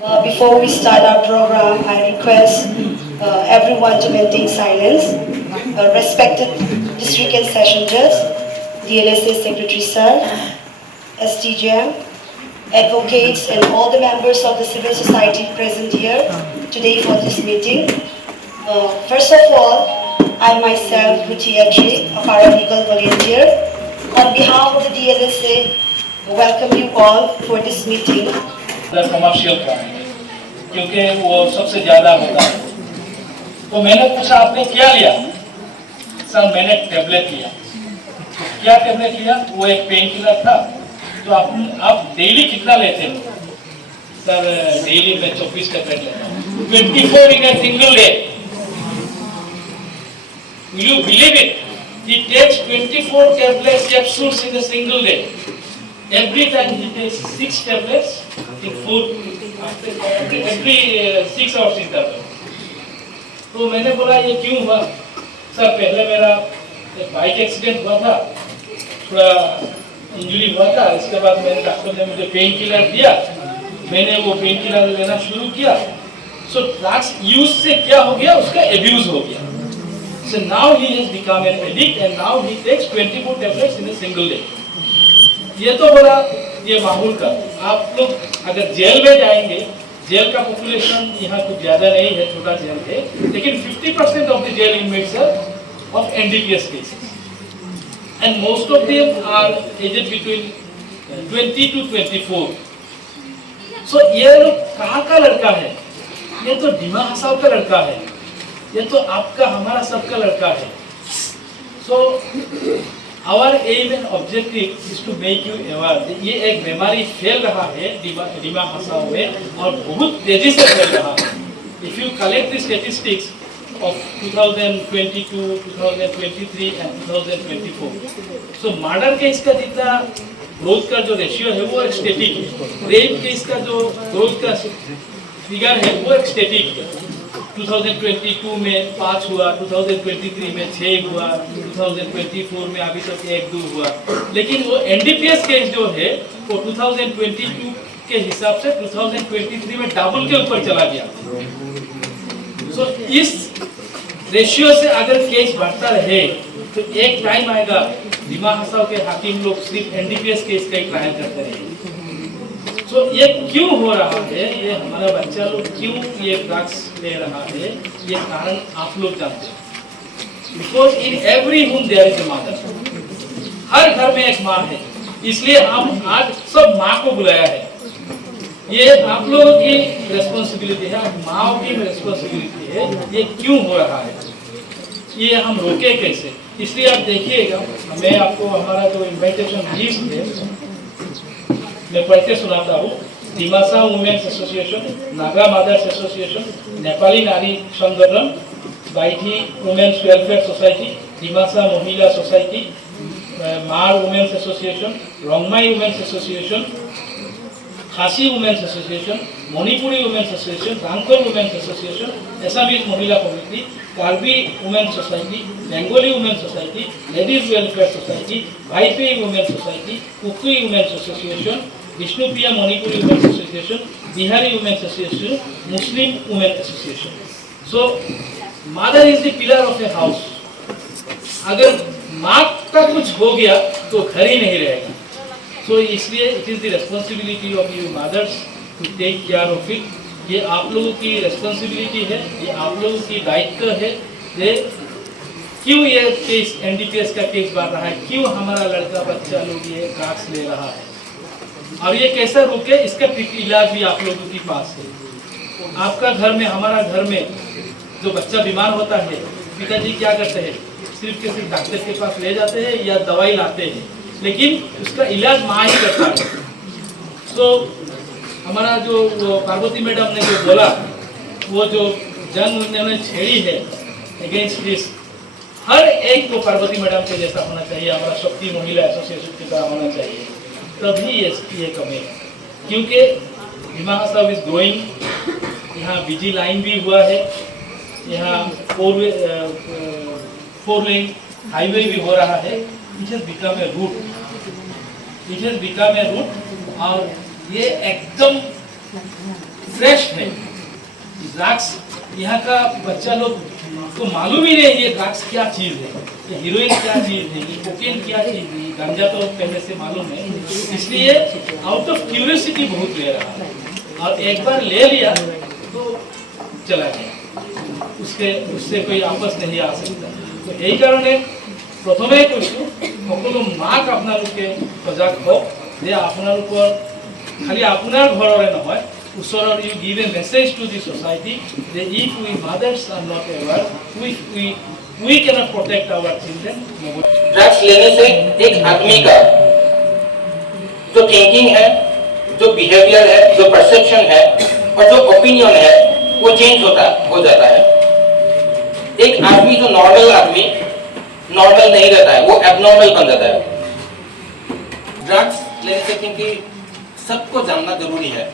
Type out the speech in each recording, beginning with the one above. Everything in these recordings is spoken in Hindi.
Before we start our program, I request everyone to maintain silence. Respected District and Session Judge, DLSA Secretary Sir, STJM, advocates and all the members of the civil society present here today for this meeting. First of all, I myself, Ruchi Atri, a paralegal volunteer, on behalf of the DLSA, welcome you all for this meeting. Commercial काम है क्योंकि वो सबसे ज़्यादा होता है। तो मैंने पूछा आपने क्या लिया? सर मैंने टेबलेट लिया। क्या टेबलेट लिया? वो एक पेन किलर था। तो आप डेली कितना लेते हैं? सर डेली मैं 24 टेबलेट लेता हूँ। 24 in a single day. Will you believe it? He takes 24 tablets capsules in a single day. Every time he takes 6 tablets in food every 6 hours interval. तो मैंने बोला ये क्यों हुआ? सर पहले मेरा एक बाइक एक्सीडेंट हुआ था, थोड़ा इंजरी हुआ था। इसके बाद मेरे डॉक्टर ने मुझे पेन किलर दिया, मैंने वो पेन किलर लेना शुरू किया। सो ड्रग्स यूज से क्या हो गया? उसका एब्यूज हो गया। So now he has become an addict and now he takes 24 tablets in a single day. ये तो बोला ये माहौल का। आप लोग अगर जेल में जाएंगे, जेल का पॉपुलेशन यहाँ कुछ ज्यादा नहीं है, छोटा जेल है, लेकिन 50% of the jail inmates are of NDPS cases and most of them are aged between 20 to 24. So ये लोग कहाँ का लड़का है? ये तो डिमा हसाव का लड़का है, ये तो आपका हमारा सबका लड़का है। सो our aim and objective is to make you aware। ये एक बीमारी फैल रहा है डिमा हसाव में और बहुत तेजी से फैल रहा है। If you collect the statistics of 2022, 2023 and 2024, so murder case का जितना ग्रोथ का जो रेशियो है वो एक स्टैटिक है। रेप केस का जो ग्रोथ का फिगर है वो एक स्टैटिक है। 2022 में 5 हुआ, 2023 में 6 हुआ, 2024 में अभी तक 1-2 हुआ। लेकिन वो एनडीपीएस केस जो है वो 2022 के हिसाब से 2023 में डबल के ऊपर चला गया। सो इस रेशियो से अगर केस बढ़ता रहे तो एक टाइम आएगा डिमा हसाव के हाकिम लोग सिर्फ एनडीपीएस केस का ही ट्रायल करते रहेंगे। तो ये क्यों हो रहा है? ये हमारा बच्चा लोग क्यों ये ड्रग्स ले रहा है? ये कारण आप लोग जानते हैं। Because in every home there is a mother. हर घर में एक माँ है, इसलिए हम आज सब माँ को बुलाया है। ये आप लोगों की रेस्पॉन्सिबिलिटी है, माँ की रेस्पॉन्सिबिलिटी है। ये क्यों हो रहा है? ये हम रोके कैसे? इसलिए आप देखिएगा, मैं आपको हमारा जो इन्विटेशन लिस्ट है मैं पढ़ के सुनाता हूँ। Dimasa women's association, Naga mothers association, Nepali Nari Sangathan, Baithi women's welfare society, Dimasa Mahila society, Mar women's association, Rangmai women's association, Khasi women's association, Manipuri women's association, Rangkhol women's association, Assamese Mahila committee, Karbi women's society, Bengali women's society, ladies welfare society, Bhaipe women's society, Kuki women's association, Vishnupriya Manipuri women's association, Bihari women's association, Muslim women association. So mother is the pillar of a house. अगर माँ का कुछ हो गया तो घर ही नहीं रहेगा। सो इसलिए it is the responsibility of you mothers to take care of it. ये आप लोगों की रेस्पॉन्सिबिलिटी है, ये आप लोगों की दायित्व है। ये क्यों ये केस एनडीपीएस का केस बढ़ रहा है? क्यों हमारा लड़का बच्चा लोग ये ड्रग्स ले रहा है? और ये कैसे रुके? इसका इलाज भी आप लोगों के पास है। आपका घर में, हमारा घर में जो बच्चा बीमार होता है, पिताजी क्या करते हैं? सिर्फ के सिर्फ डॉक्टर के पास ले जाते हैं या दवाई लाते हैं, लेकिन उसका इलाज माँ ही करता है। तो हमारा जो पार्वती मैडम ने जो बोला, वो जो जंग उन्होंने छेड़ी है अगेंस्ट दिस, हर एक को पार्वती मैडम के जैसा होना चाहिए, हमारा शक्ति महिला एसोसिएशन की तरह होना चाहिए, तभी ये कमेगा। क्योंकि डिमा हसाव इज ग्रोइंग। यहाँ बीजी लाइन भी हुआ है, यहाँ 4 लेन हाईवे भी हो रहा है। It has become a root, और ये एकदम इंटरेस्ट है। ड्रग्स यहाँ का बच्चा लोग को मालूम ही नहीं ये ड्रग्स क्या चीज़ है, ये हीरोइन क्या चीज़ है, ये कोकेन क्या चीज़ है, ये गांजा तो पहले से मालूम है, इसलिए आउट ऑफ क्यूरियोसिटी बहुत ले रहा है और एक बार ले लिया तो चला गया, उससे कोई आपस नहीं आ सकता। तो यही कारण प्रथमे কৈছো সকলো মাক আপোনালোকে সজাগ হওক যে আপোনালোকৰ খালি আপোনাৰ ঘৰৰে নহয় ওচৰৰ you give a message to the society that if we mothers are not aware, we cannot protect our children. Drugs लेने से एक आदमी का जो थिंकिंग है, जो बिहेवियर है, जो परसेप्शन है और जो ओपिनियन है वो चेंज हो जाता है। एक आदमी जो नॉर्मल आदमी नॉर्मल नहीं रहता है, वो एबनॉर्मल बन जाता है। ड्रग्स लेने से क्योंकि सबको जानना जरूरी है,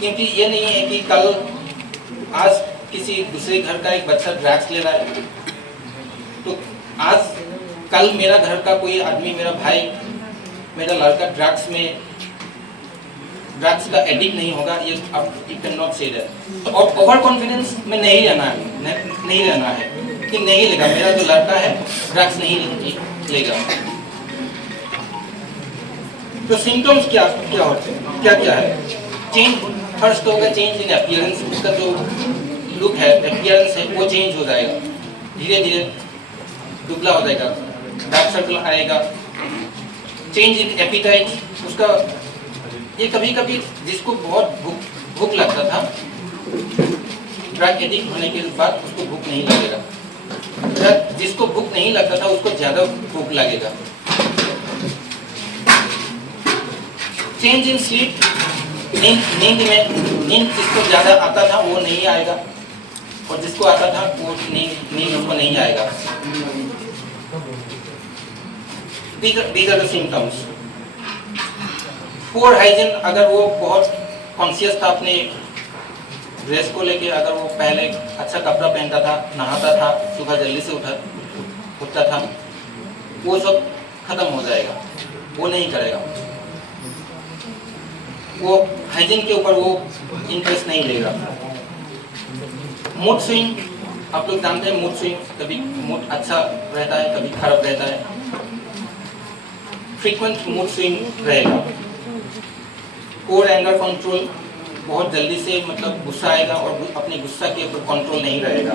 क्योंकि ये नहीं है कि कल आज किसी दूसरे घर का एक बच्चा ड्रग्स ले रहा है तो आज कल मेरा घर का कोई आदमी, मेरा भाई, मेरा लड़का ड्रग्स का एडिक्ट नहीं होगा, ये अब you can not say that. और ओवर कॉन्फिडेंस में नहीं रहना है कि नहीं लेगा, मेरा जो लड़का है ड्रग्स नहीं लेगा। तो सिम्टम्स क्या होते हैं, क्या है? चेंज फर्स्ट तो होगा चेंज इन अपीयरेंस, उसका जो लुक है, अपीयरेंस है वो चेंज हो जाएगा, धीरे धीरे दुबला हो जाएगा, डार्क सर्कल आएगा। चेंज इन एपिटाइट, उसका ये कभी कभी जिसको बहुत भूख लगता था ड्रग एडिक्ट होने के बाद उसको भूख नहीं लगेगा, जिसको भूख नहीं लगता था उसको ज्यादा भूख लगेगा। चेंज इन स्लीप, नींद जिसको ज्यादा आता था वो नहीं आएगा और जिसको आता था वो नींद उसको नहीं आएगा। These are the symptoms. Poor hygiene, अगर वो बहुत कॉन्शियस था अपने ड्रेस को लेके, अगर वो पहले अच्छा कपड़ा पहनता था, नहाता था, सुबह जल्दी से उठता था, वो सब खत्म हो जाएगा, वो नहीं करेगा, वो हाइजीन के ऊपर वो इंटरेस्ट नहीं लेगा। मूड स्विंग, आप लोग जानते हैं मूड स्विंग, कभी मूड अच्छा रहता है, कभी खराब रहता है, फ्रीक्वेंट मूड स्विंग रहेगा। और एंगर कंट्रोल, बहुत जल्दी से मतलब गुस्सा आएगा और अपने गुस्सा के ऊपर कंट्रोल नहीं रहेगा।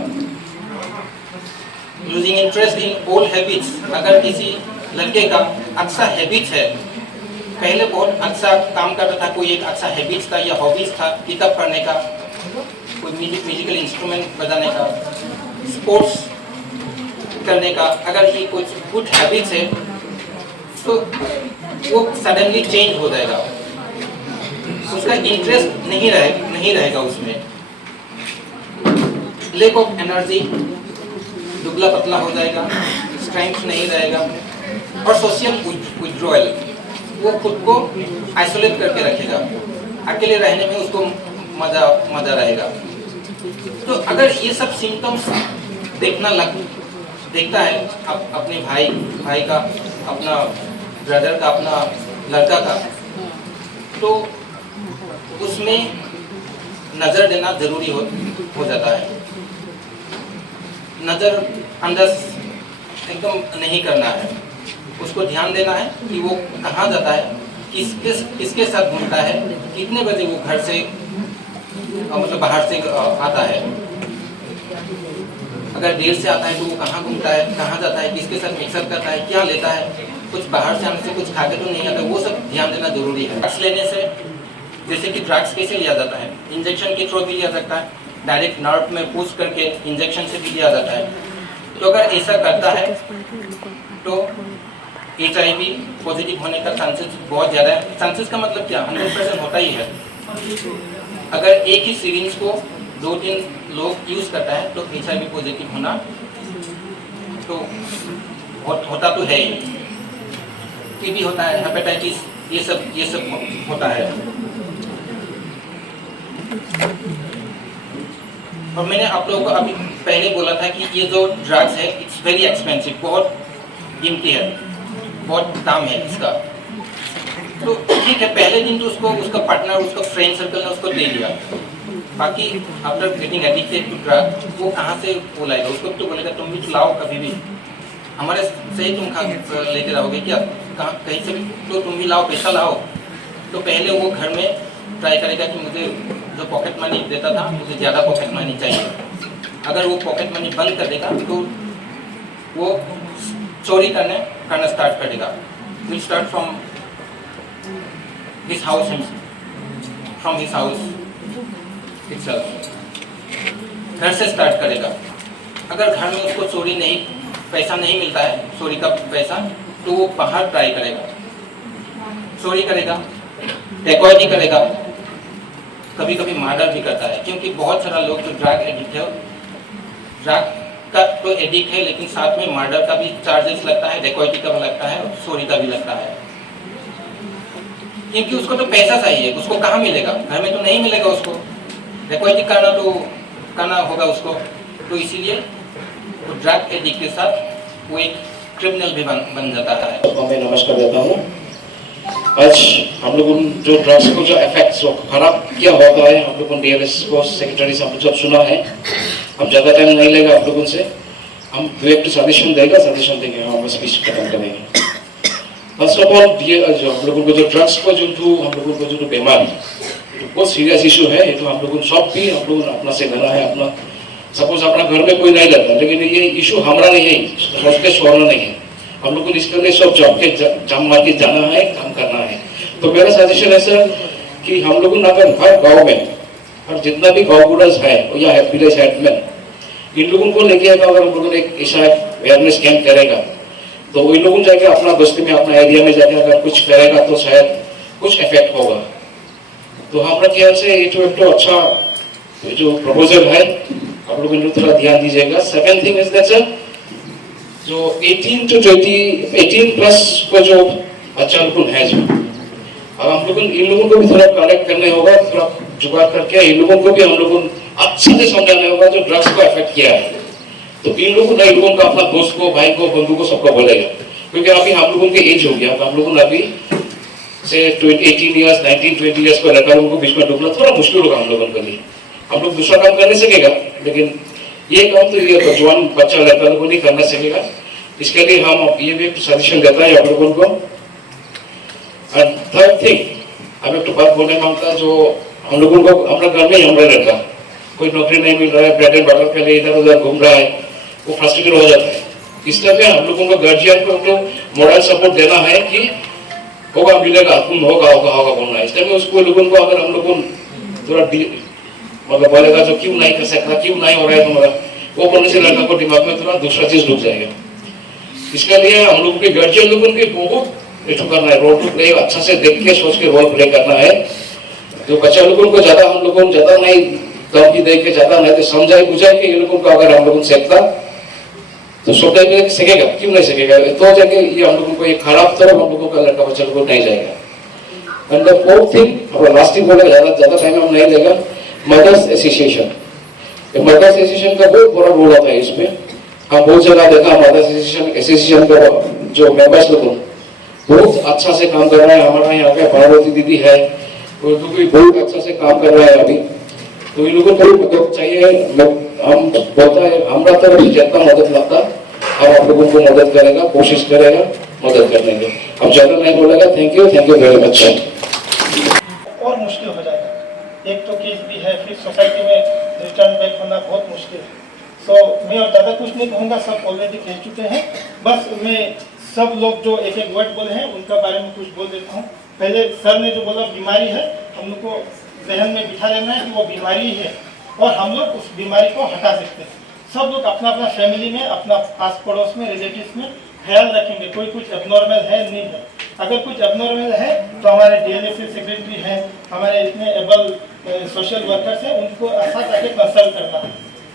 Losing interest in old habits, अगर किसी लड़के का अच्छा हैबिट है, पहले बहुत अच्छा काम करता था, कोई एक अच्छा हैबिट्स था या हॉबीज था, किताब पढ़ने का, कोई म्यूजिकल इंस्ट्रूमेंट बजाने का, स्पोर्ट्स करने का, अगर ये कुछ गुड हैबिट्स है तो वो सडनली चेंज हो जाएगा, उसका इंटरेस्ट नहीं रहेगा उसमें। लैक ऑफ एनर्जी, दुबला पतला हो जाएगा, स्ट्रेंथ नहीं रहेगा। और सोशल विड्रॉयल, वो खुद को आइसोलेट करके रखेगा, अकेले रहने में उसको मजा रहेगा। तो अगर ये सब सिम्टम्स देखता है अपने भाई का, अपना ब्रदर का, अपना लड़का का, तो उसमें नजर देना जरूरी हो जाता है। नजर अंदाज एकदम नहीं करना है, उसको ध्यान देना है कि वो कहाँ जाता है, किसके साथ घूमता है, कितने बजे वो घर से मतलब बाहर से आता है। अगर देर से आता है तो वो कहाँ घूमता है, कहाँ जाता है, किसके साथ मिक्सअप करता है, क्या लेता है, कुछ बाहर से आने से कुछ खा के तो नहीं आता, वो सब ध्यान देना जरूरी है। ड्रग्स लेने से, जैसे कि ड्रग्स कैसे लिया जाता है, इंजेक्शन के थ्रू भी लिया जाता है, डायरेक्ट नर्व में पुश करके इंजेक्शन से भी लिया जाता है। तो अगर ऐसा करता है तो HIV पॉजिटिव होने का चांसेस बहुत ज़्यादा है। चांसेस का मतलब क्या, 100% होता ही है। अगर एक ही सिरिंज को 2-3 लोग यूज़ करता है तो HIV पॉजिटिव होना तो होता तो है ही। TB होता है, हेपेटाइटिस, ये सब होता है। और मैंने आप लोगों को अभी पहले बोला था कि ये जो ड्रग्स है इट्स वेरी एक्सपेंसिव, बहुत कीमती है, बहुत दाम है इसका। तो ठीक है, पहले दिन तो उसको उसका पार्टनर, उसका फ्रेंड सर्कल ने उसको दे दिया, बाकी after getting addicted to drug वो कहाँ से वो लाएगा? उसको तो बोलेगा तुम भी तो लाओ, कभी भी हमारे से ही तुम खा लेते रहोगे क्या? कहाँ कहीं से भी तो तुम भी लाओ, पैसा लाओ। तो पहले वो घर में ट्राई करेगा कि मुझे जो पॉकेट मनी देता था मुझे ज़्यादा पॉकेट मनी चाहिए। अगर वो पॉकेट मनी बंद कर देगा तो वो चोरी करना स्टार्ट करेगा। Will start from his house itself, घर से स्टार्ट करेगा। अगर घर में उसको चोरी नहीं, पैसा नहीं मिलता है, चोरी का पैसा, तो वो बाहर ट्राई करेगा, चोरी करेगा, डकैती करेगा, कभी कभी मर्डर भी करता है। क्योंकि बहुत सारा लोग जो ड्रग एडिक्ट है, ड्रग का तो एडिक्ट है, लेकिन साथ में मर्डर का भी चार्जेस लगता है, डकैती का भी लगता है और चोरी का भी लगता है। क्योंकि उसको तो पैसा चाहिए, उसको कहाँ मिलेगा? घर में तो नहीं मिलेगा उसको, डकैती करना होगा उसको। तो इसीलिए तो ड्रग एडिक्ट के साथ वो एक क्रिमिनल भी बन जाता है। मैं नमस्कार देता हूँ। आज हम लोगों जो ड्रग्स को जो इफेक्ट्स जो खराब क्या होता है, हम लोगों DLS को सेक्रेटरी से हम जब सुना है, हम ज़्यादा टाइम नहीं लेगा आप लोगों से, हम एक सजेशन देंगे, हम स्पीच खत्म करेंगे। फर्स्ट ऑफ ऑल जो हम लोगों को जो ड्रग्स को जो हम लोगों को जो बीमारी बहुत सीरियस इशू है। ये तो हम लोगों सब भी हम लोगों अपना से लेना है। अपना सपोज अपना घर में कोई नहीं लेता, लेकिन ये इशू हमारा नहीं है, सोच के छोड़ना नहीं है। हम लोग को इसके लिए सब जाम मार के जाना है, काम करना है। तो मेरा सजेशन है सर कि हम लोगों ने अगर हर गाँव में, हर जितना भी गाँव बूढ़ास है या विलेज हेडमैन, इन लोगों को लेके अगर हम लोगों ने एक ऐसा अवेयरनेस कैंप करेगा तो इन लोगों जाके अपना बस्ती में, अपना एरिया में जाके अगर कुछ करेगा तो शायद कुछ इफेक्ट होगा। तो हमारा ख्याल से ये तो एक तो अच्छा जो प्रपोजल है, आप लोग इन थोड़ा ध्यान दीजिएगा। Second thing is that sir, जो 18 प्लस को जो बच्चा लोग है, जो अब हम लोग इन लोगों को भी थोड़ा कनेक्ट करने होगा, थोड़ा जुगाड़ करके इन लोगों को भी हम लोगों अच्छे से समझाना होगा जो ड्रग्स को इफेक्ट किया है। तो इन लोगों का अपना दोस्त को, भाई को, बंधु को सबको बोलेगा। क्योंकि अभी हम लोगों के एज हो गया, तो हम लोगों ने अभी से 18 ईयर्स 19 20 ईयर्स को लड़का लोगों को बीच में डूबना थोड़ा मुश्किल होगा हम लोगों के लिए। हम लोग दूसरा काम कर नहीं सकेगा, लेकिन ये काम तो ये जवान बच्चा लड़का लोगों नहीं करना सकेगा। इसके लिए हम ये भी सजेशन देता है आप लोगों को। और थर्ड थिंग, अब एक तो बात बोलने मांगता है, जो हम लोगों को अपना घर में ही हमारा लड़का कोई नौकरी नहीं मिल रहा है, ब्रेड एंड बटर के लिए इधर उधर घूम रहा है, वो फ्रस्ट्रेटेड हो जाता है। इसलिए हम लोगों को गार्जियन को तो मोरल सपोर्ट देना है कि होगा मिलेगा, तुम होगा बोलना है। इसलिए उसको लोगों को अगर हम लोगों थोड़ा मतलब बोलेगा जो क्यों नहीं कर सकता, क्यों नहीं हो रहा है तुम्हारा, वो बोलने से लड़का को दिमाग में थोड़ा दूसरा चीज डूब जाएगा। इसके लिए हम लोगों के गार्जियन लोगों के बहुत करना है, रोल टू प्ले अच्छा से देख के सोच के रोल प्ले करना है। जो बच्चा लोगों को ज्यादा हम लोगों ज्यादा नहीं धमकी दे के, ज्यादा नहीं तो समझाए बुझाए के ये लोगों को अगर हम लोगों सीखता तो सोचते के सीखेगा, क्यों नहीं सीखेगा? तो जाके ये हम लोगों को ये खराब तरफ हम लोगों का लड़का बच्चा लोगों नहीं जाएगा। एंड द फोर्थ थिंग, हमारा लास्टिंग बोलेगा, ज्यादा टाइम हम नहीं लेगा, मदर्स एसोसिएशन। मदर्स एसोसिएशन का बहुत बड़ा रोल होता है इसमें। हम बहुत जगह देखा मदर्स एसोसिएशन का जो मेंबर्स लोग बहुत अच्छा से काम कर रहा है। हमारा यहाँ पे पार्वती दीदी है, उर्दू भी बहुत अच्छा से काम कर रहा है अभी। तो इन लोगों को मदद चाहिए। हम बोलता है हमारा तरफ जितना मदद लगता हम आप लोगों को मदद करेगा, कोशिश करेगा मदद करने की। अब ज्यादा नहीं बोलेगा। Thank you very much. और मुश्किल हो जाएगा, एक तो केस भी है, फिर सोसाइटी में रिटर्न बैक होना बहुत मुश्किल है। सो मैं और ज़्यादा कुछ नहीं कहूँगा, सब ऑलरेडी कह चुके हैं। बस मैं सब लोग जो एक एक वर्ड बोले हैं उनका बारे में कुछ बोल देता हूँ। पहले सर ने जो बोला बीमारी है, हम लोग को जहन में बिठा लेना है कि वो बीमारी है और हम लोग उस बीमारी को हटा सकते हैं। सब लोग अपना अपना फैमिली में, अपना आस पड़ोस में, रिलेटिव्स में ख्याल रखेंगे कोई कुछ एबनॉर्मल है नहीं है। अगर कुछ एबनॉर्मल है तो हमारे DLS सेक्रेटरी हैं, हमारे इतने एबल सोशल वर्कर्स हैं, उनको साथ आके कंसल्ट करना है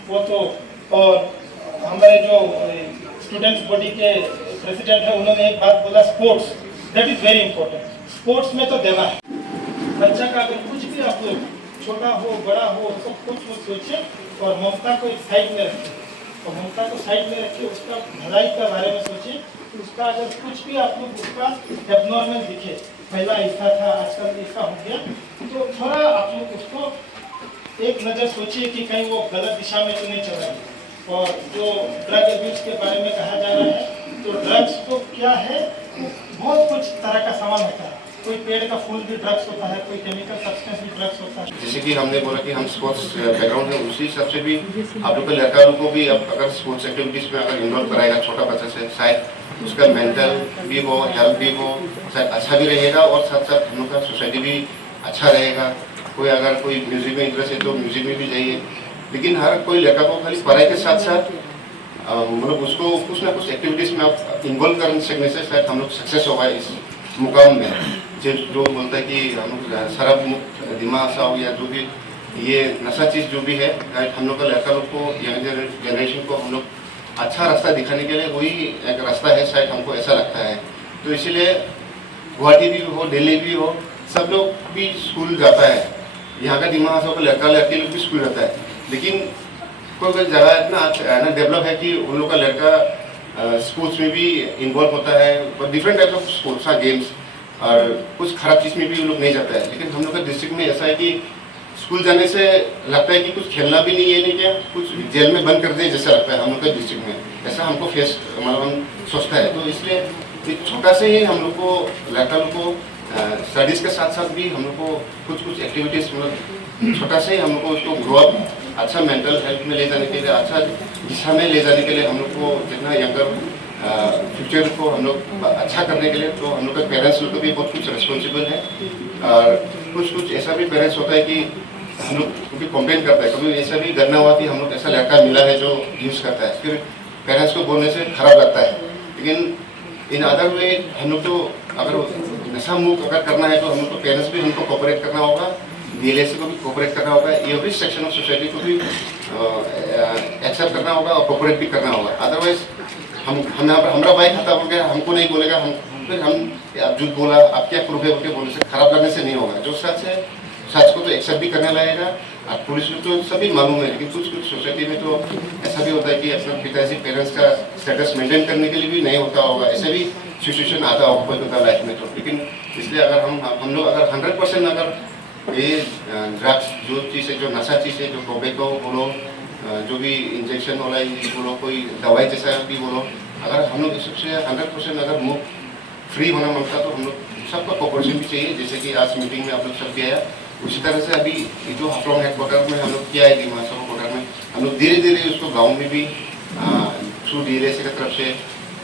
वो तो। और हमारे जो स्टूडेंट्स बॉडी के प्रेसिडेंट हैं, उन्होंने एक बात बोला, sports that is very important. Sports में तो देना है बच्चा का, अगर कुछ भी आप लोग छोटा हो बड़ा हो सब कुछ सोचिए और ममता को एक साइड में रखिए। और ममता को साइड में रखिए, उसका भलाई के बारे में सोचिए कि उसका अगर कुछ भी आप लोग उसका एबनॉर्मल दिखे पहला ऐसा था, आजकल ऐसा हो गया। तो थोड़ा आप लोग उसको एक नज़र सोचिए कि कहीं वो गलत दिशा में तो नहीं चल रही है। और जो ड्रग अब्यूज के बारे में कहा जा रहा है, तो ड्रग्स तो क्या है, बहुत कुछ तरह का सामान होता है। कोई पेड़ का फूल भी ड्रग्स होता है, कोई केमिकल सब्सटेंस भी ड्रग्स होता है। जैसे कि हमने बोला कि हम स्पोर्ट्स बैकग्राउंड है, उसी हिसाब से भी आप लोग के लड़का लोग को भी अब अगर स्पोर्ट्स एक्टिविटीज़ में अगर इन्वॉल्व कराएगा छोटा बच्चा से, शायद उसका मेंटल भी हो, हेल्थ भी हो, शायद अच्छा भी रहेगा और साथ साथ हम लोग का सोसाइटी भी अच्छा रहेगा। कोई अगर कोई म्यूज़िक में इंटरेस्ट है तो म्यूज़िक में भी जाइए, लेकिन हर कोई लड़का को खाली पढ़ाई के साथ साथ मतलब उसको कुछ ना कुछ एक्टिविटीज़ में आप इन्वॉल्व कर सकने से शायद हम लोग सक्सेस होगा इस मुकाम में। जो बोलता है कि हम लोग शराब मुक्त दिमाग सा हो या जो भी ये नशा चीज़ जो भी है, हम लोग का लड़का लोग को यंग जनरेशन को हम लोग अच्छा रास्ता दिखाने के लिए वही एक रास्ता है, शायद हमको ऐसा लगता है। तो इसीलिए गुवाहाटी भी हो, दिल्ली भी हो, सब लोग भी स्कूल जाता है, यहाँ का दिमाग हो, लड़का लड़की लोग भी स्कूल जाता है, लेकिन कोई कोई जगह इतना डेवलप है कि उन लोग का लड़का स्पोर्ट्स में भी इन्वॉल्व होता है, different type of sports games, और कुछ खराब चीज़ में भी वो लोग नहीं जाता है। लेकिन हम लोग का डिस्ट्रिक्ट में ऐसा है कि स्कूल जाने से लगता है कि कुछ खेलना भी नहीं है, नहीं क्या कुछ जेल में बंद कर दे जैसा लगता है हम लोग के डिस्ट्रिक्ट में, ऐसा हमको फेस मतलब हम सोचता है। तो इसलिए छोटा से ही हम लोग को लड़का लोग को स्टडीज़ के साथ साथ भी हम लोग को कुछ एक्टिविटीज़ मतलब छोटा से ही हम लोग को उसको ग्रो अप अच्छा मेंटल हेल्थ में ले जाने के लिए, अच्छा दिशा में ले जाने के लिए हम लोग को जितना यंगर फ्यूचर को हम लोग अच्छा करने के लिए, तो हम लोग के पेरेंट्स लोग को भी बहुत कुछ रिस्पॉन्सिबल है। और कुछ ऐसा भी पेरेंट्स होता है कि हम लोग कभी कंप्लेन करता है, कभी ऐसा भी करना हुआ कि हम लोग ऐसा लड़का मिला है जो यूज़ करता है, फिर पेरेंट्स को बोलने से खराब लगता है। लेकिन इन अदर वे हम लोग तो अगर नशा मुक्त अगर करना है तो हम लोग को पेरेंट्स भी हमको कोऑपरेट करना होगा, DLSA को भी कोऑपरेट करना होगा, एवरी सेक्शन ऑफ सोसाइटी को भी एक्सेप्ट करना होगा और कोऑपरेट भी करना होगा। अदरवाइज हम हमारा भाई खाता हो गया, हमको नहीं बोलेगा, हम फिर हम आप झूठ बोला, आप क्या प्रूफ है उनके बोलने से खराब लगने से नहीं होगा। जो सच है सच को तो एक्सेप्ट भी करने लगेगा। अब पुलिस को तो सभी मालूम है, लेकिन कुछ सोसाइटी में तो ऐसा भी होता है कि अपना पिताजी पेरेंट्स का स्टेटस मेंटेन करने के लिए भी नहीं होता होगा, ऐसे भी सिचुएशन आता होगा कोई होता लाइफ में। तो लेकिन इसलिए अगर हम लोग अगर 100% अगर ये ड्रग्स जो चीज़ है, जो नशा चीज़ है, जो टोबैको बोलो, जो भी इंजेक्शन वाला बोलो, कोई दवाई जैसा भी बोलो, अगर हम लोग इस सबसे 100% अगर मुफ्त फ्री होना मांगता तो हम लोग सबका कोऑपरेशन भी चाहिए। जैसे कि आज मीटिंग में आप लोग सब भी आया, उसी तरह से अभी जो हाफलोंग हेडक्वार्टर में हम लोग किया है, दिमाग हेडक्वार्टर में हम लोग धीरे धीरे उसको गाँव में भी थ्रू DLSA की तरफ से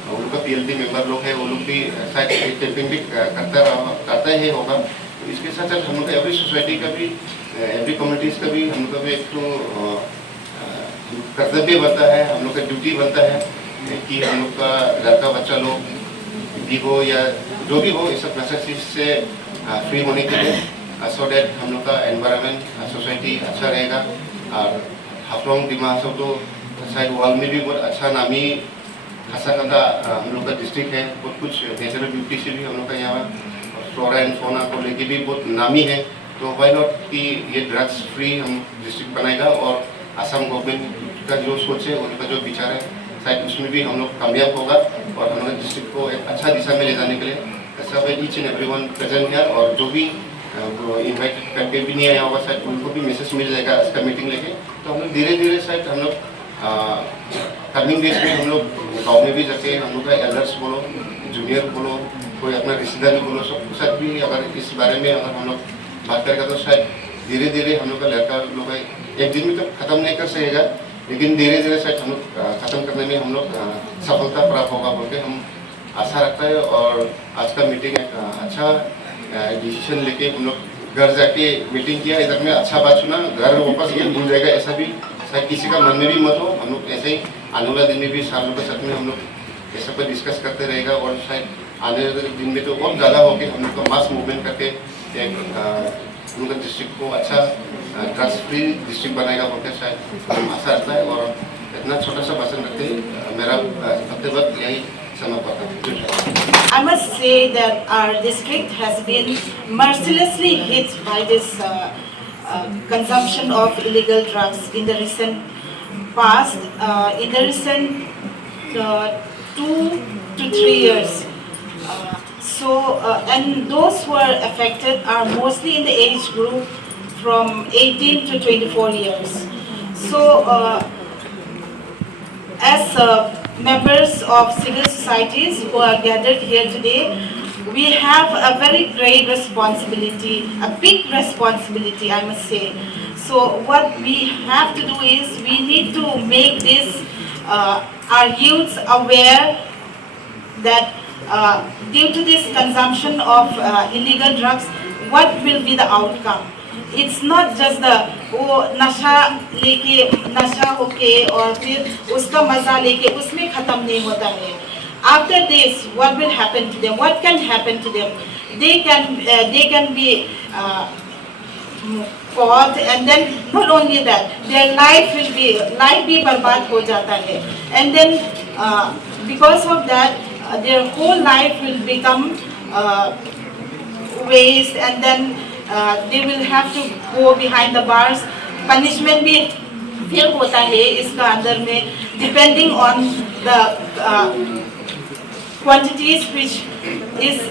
वो लोग का PLD मेंबर लोग है, वो लोग भी शायद कैंपिंग भी करता ही होगा। तो इसके साथ साथ हम लोग का एवरी सोसाइटी का भी, एवरी कम्युनिटीज़ का भी हम लोग का भी एक तो कर्तव्य बनता है, हम लोग का ड्यूटी बनता है कि हम लोग का लड़का बच्चा लोग भी हो या जो भी हो, इस सब नशा चीज़ से फ्री होने के लिए, सो डैट हम लोग का एनवायरनमेंट सोसाइटी अच्छा रहेगा। और हाफलोंग दिमाग सब तो शायद वर्ल्ड में भी बहुत अच्छा नामी खासा खासा हम लोग का डिस्ट्रिक्ट है, बहुत कुछ नेचुरल ब्यूटी से भी हम लोग का यहाँ फ्लोरा एंड फोना को लेके भी बहुत नामी है। तो वाई नॉट कि ये ड्रग्स फ्री हम डिस्ट्रिक्ट बनाएगा, और असम गवर्नमेंट का जो सोच है, उनका जो विचार है, शायद उसमें भी हम लोग कामयाब होगा और हम लोग डिस्ट्रिक्ट को एक अच्छा दिशा में ले जाने के लिए ऐसा है ईच एंड एवरीवन प्रेजेंट है। और जो भी इन्वाइट करके भी नहीं आया होगा, शायद उनको भी मैसेज मिल जाएगा इसका मीटिंग लेके। तो हम लोग धीरे धीरे शायद हम लोग कमिंग डेज में हम लोग गाँव में भी जाके हम लोग का एल्डर्स बोलो, जूनियर बोलो, कोई अपना रिश्तेदार बोलो, सबके साथ भी अगर इस बारे में अगर हम लोग बात करेगा तो शायद धीरे धीरे हम लोग का लड़का लोग एक दिन में तो ख़त्म नहीं कर सकेगा, लेकिन धीरे धीरे शायद हम लोग ख़त्म करने में हम लोग सफलता प्राप्त होगा बोल के हम आशा रखता है। और आज का मीटिंग एक अच्छा डिसीजन लेके हम लोग घर जाके मीटिंग किया, इधर में अच्छा बात सुना, घर वापस ये भूल जाएगा ऐसा भी शायद किसी का मन में भी मत हो। हम लोग ऐसे ही आने वाले दिन में भी सालों के साथ में हम लोग ये सब पर डिस्कस करते रहेगा, और शायद आने वाले दिन में तो और ज़्यादा होकर हम लोग का मास मूवमेंट करके एक उनका डिस्ट्रिक्ट को अच्छा ड्रग्स फ्री डिस्ट्रिक्ट बनाएगा बोलकर शायद हम आशा रखता है। और इतना छोटा सा भाषण रखते मेरा वक्त यही समाप्त होता है। I must say that our district has been mercilessly hit by this consumption of illegal drugs in the recent past, in the recent 2 to 3 years. So, and those who are affected are mostly in the age group from 18 to 24 years. So, as members of civil societies who are gathered here today, we have a very great responsibility, a big responsibility, I must say. So what we have to do is we need to make this our youths aware that due to this consumption of illegal drugs, what will be the outcome? It's not just the वो नशा लेके नशा होके और फिर उसका मजा लेके उसमें खत्म नहीं होता है. After this, what will happen to them? What can happen to them? They can be caught, and then not only that, their life भी बर्बाद हो जाता है. And then because of that, their whole life will become waste, and then they will have to go behind the bars. Punishment भी फिर होता है इसका अंदर में, depending on the quantities which is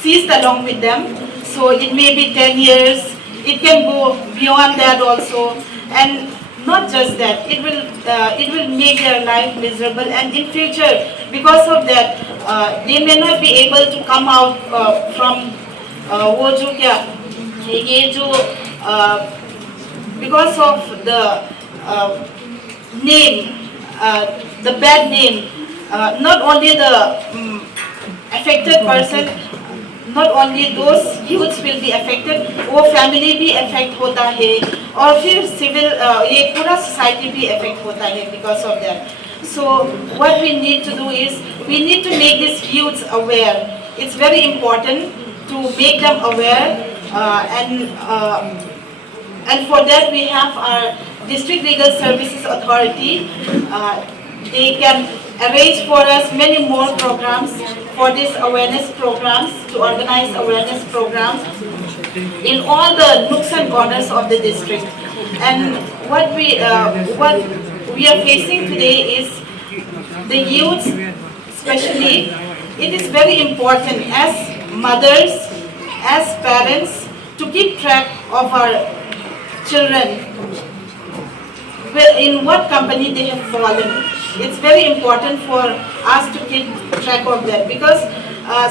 seized along with them. So it may be 10 years, it can go beyond that also, and not just that, it will make their life miserable, and in future, because of that, they may not be able to come out from वो जो क्या ये जो because of the name, the bad name, not only the affected person, not only those youths will be affected, वो family भी affect होता है, और फिर civil ये पूरा society भी affect होता है because of that. So what we need to do is we need to make these youths aware. It's very important to make them aware, and for that we have our District Legal Services Authority. They can arrange for us many more programs for these awareness programs, to organize awareness programs in all the nooks and corners of the district. And what we are facing today is the youth, especially. It is very important as mothers, as parents, to keep track of our children, in what company they have fallen. It's very important for us to keep track of that, because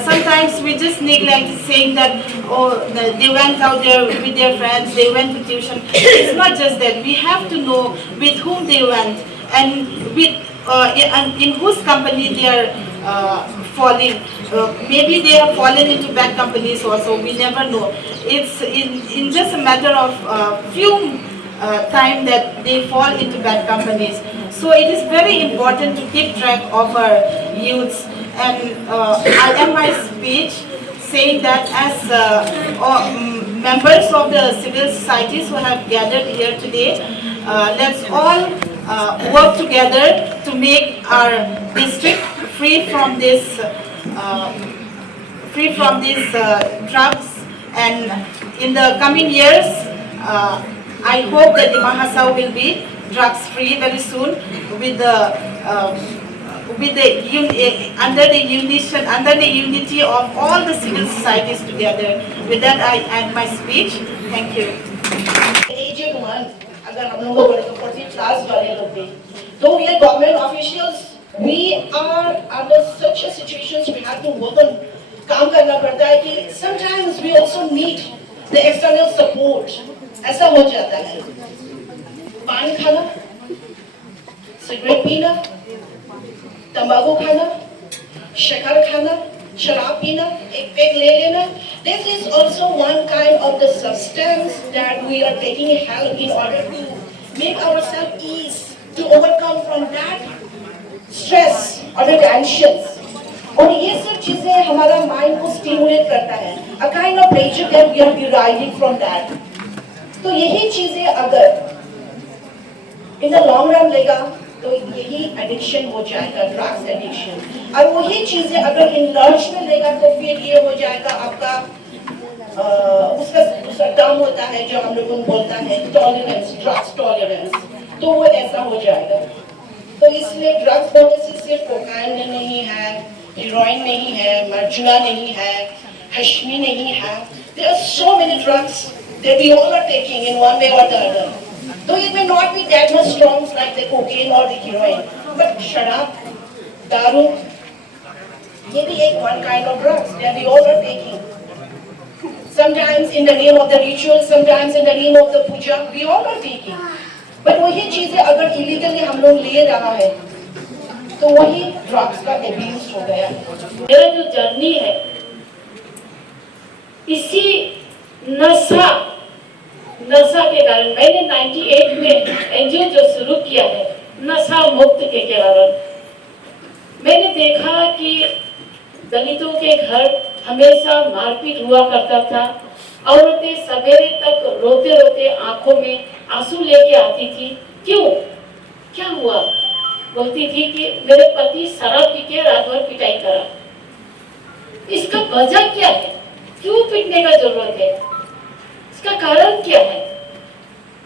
sometimes we just neglect saying that, oh, they went out there with their friends, they went to tuition. It's not just that. We have to know with whom they went, and in whose company they are falling. Maybe they have fallen into bad companies also, we never know. It's in just a matter of few time that they fall into bad companies. So it is very important to keep track of our youths. And I end my speech saying that as members of the civil societies who have gathered here today, let's all work together to make our district free from this drugs. And in the coming years, I hope that the Mahasa will be drugs free very soon, under the unity of all the civil societies together. With that, I end my speech. Thank you. Aged one, अगर हम लोग बड़े 40 class वाले लोग भी, though we are government officials, we are under such a situations we have to work on. काम करना पड़ता है कि sometimes we also need the external support. ऐसा हो जाता है. पान खाना, सिगरेट पीना, तंबाकू खाना, शक्कर खाना, शराब पीना, एक पैक ले लेना. This is also one kind of the substance that we are taking help in order to make ourselves ease, to overcome from that stress or the tensions. और ये सब चीजें हमारा माइंड को स्टिमुलेट करता है. A kind of pleasure that we are deriving from that. तो यही चीजें अगर in the long run लेगा तो यही एडिक्शन हो जाएगा, ड्रग्स एडिक्शन. और वही चीजें अगर इन लर्ज में लेगा तो फिर ये हो जाएगा आपका उसका दूसरा टर्म होता है जो हम लोग बोलता है टॉलरेंस, ड्रग्स टॉलरेंस. तो वो ऐसा हो जाएगा. तो इसलिए ड्रग्स होने से सिर्फ कोकाइन नहीं है, heroin नहीं है, marjuna नहीं है, hashmi नहीं है. There are so many drugs that we all are taking in one way or the other. Though it may not be that much strong like the cocaine or the heroin, but sharab, daru, ये भी एक one kind of drugs that we all are taking. Sometimes in the name of the ritual, sometimes in the name of the puja, we all are taking. But वही चीजें अगर illegally हम लोग ले रहा है, तो वही ड्रग्स का abuse हो गया. मेरा जो जर्नी है, इसी नशा के कारण मैंने 98 में एनजीओ जो शुरू किया है, नशा मुक्त के कारण मैंने देखा कि दलितों के घर हमेशा मारपीट हुआ करता था. औरतें सवेरे तक रोते रोते आंखों में आंसू लेके आती थी. क्यों? क्या हुआ? बोलती थी कि मेरे पति शराब पी के रात भर पिटाई करा. इसका वजह क्या है? क्यों पीटने का जरूरत है? इसका कारण क्या है?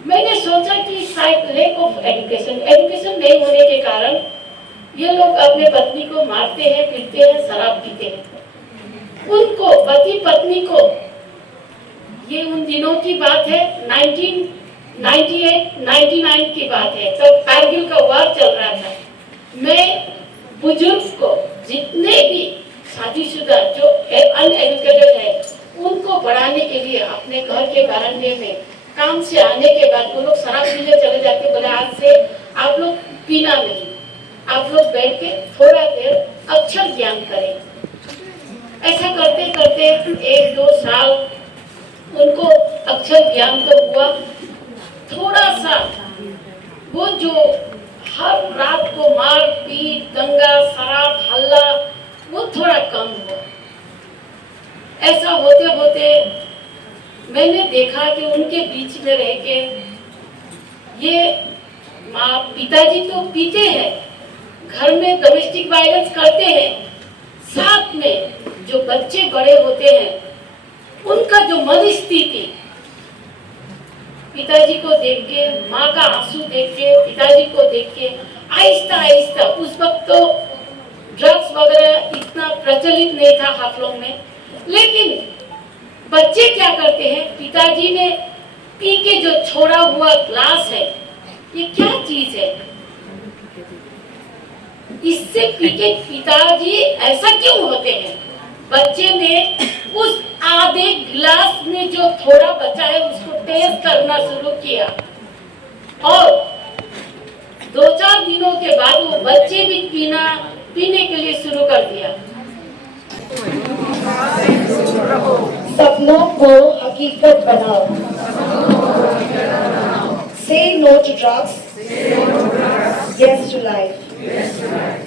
मैंने सोचा कि शायद लैक ऑफ एजुकेशन नहीं होने के कारण ये लोग अपने पत्नी को मारते हैं, पीटते हैं, शराब पीते हैं. उनको पति पत्नी को, ये उन दिनों की बात है, 1998-99 की बात है, तब कारगिल का वार चल रहा था. मैं बुजुर्ग को, जितने भी शादीशुदा जो अनएजुकेटेड है, उनको बढ़ाने के लिए अपने घर के बरामदे में काम से आने के बाद वो लोग शराब पीने चले जाते. बोले आज से आप लोग पीना नहीं, आप लोग बैठ के थोड़ा देर अक्षर ज्ञान करें. ऐसा करते करते 1-2 साल उनको अक्षर ज्ञान तो हुआ. थोड़ा सा वो जो हर रात को मार पीट, दंगा, शराब, हल्ला, वो थोड़ा कम हुआ. ऐसा होते होते मैंने देखा कि उनके बीच में रह के ये पिताजी तो पीते हैं, घर में डोमेस्टिक वायलेंस करते हैं, साथ में जो बच्चे बड़े होते हैं उनका जो मन स्थिति, पिताजी को देख के, माँ का आंसू देख के, पिताजी को देख के आहिस्ता आहिस्ता, उस वक्त तो ड्रग्स वगैरह इतना प्रचलित नहीं था हाफलों में, लेकिन बच्चे क्या करते हैं, पिताजी ने पी के जो छोड़ा हुआ ग्लास है, ये क्या चीज है, इससे पी के पिताजी ऐसा क्यों होते हैं. बच्चे ने उस आधे गिलास में जो थोड़ा बचा है उसको टेस्ट करना शुरू किया और 2-4 दिनों के बाद वो बच्चे भी पीने के लिए शुरू कर दिया. सपनों को हकीकत बनाओ. Say no to drugs. Yes to life.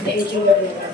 Thank you everyone.